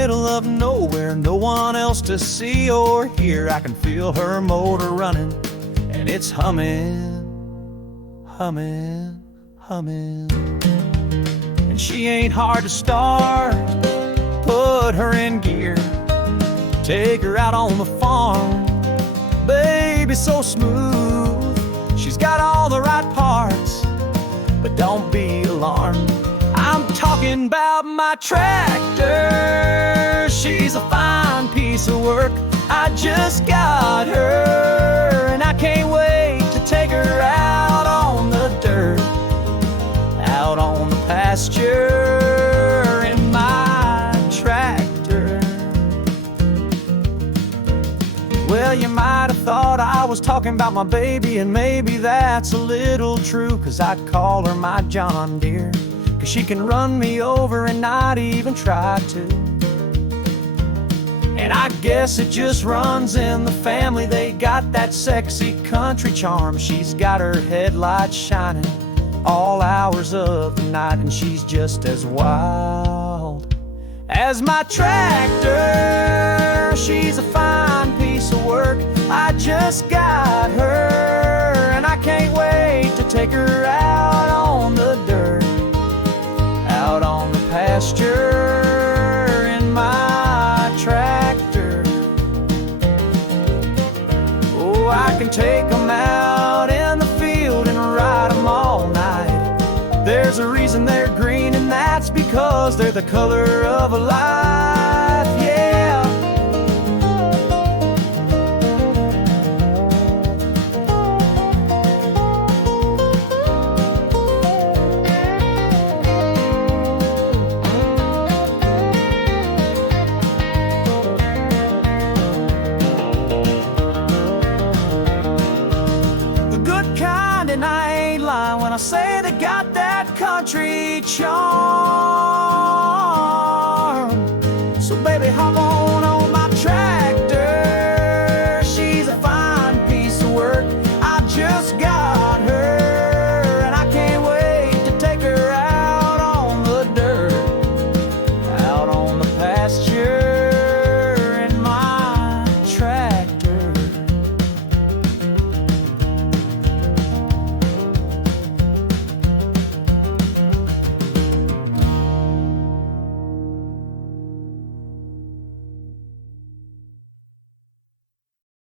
middle of nowhere, no one else to see or hear. I can feel her motor running, and it's humming, humming, humming. And she ain't hard to start. Put her in gear, take her out on the farm. Baby, so smooth, she's got all the right parts. But don't be alarmed, I'm talking about my tractor. She's a fine piece of work. I just got her, and I can't wait to take her out on the dirt, out on the pasture in my tractor. Well, you might have thought I was talking about my baby, and maybe that's a little true, 'cause I call her my John Deere, 'cause she can run me over and not even try to. And I guess it just runs in the family. They got that sexy country charm. She's got her headlights shining all hours of the night, and she's just as wild as my tractor. She's a fine piece of work. I just got her, and I can't wait to take her out on the dirt, out on the pasture in my tractor. Oh, I can take them out in the field and ride them all night. There's a reason they're green, and that's because they're the color of a light.